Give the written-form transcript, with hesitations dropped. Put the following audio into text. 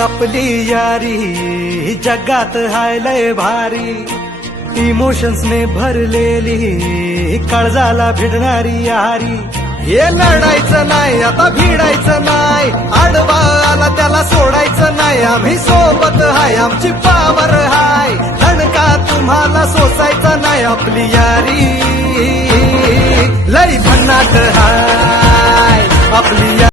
आपली यारी जगात हाय लय भारी, इमोशन्स ने भरलेली काळजाला भिडणारी यारी. हे लढायचं नाही आता भिडायचं नाही, आडवा आला त्याला सोडायचं नाही. आम्ही सोबत हाय आमची पावर हाय, धणका तुम्हाला सोसायचा नाही. आपली यारी लय भन्नाट हाय आपली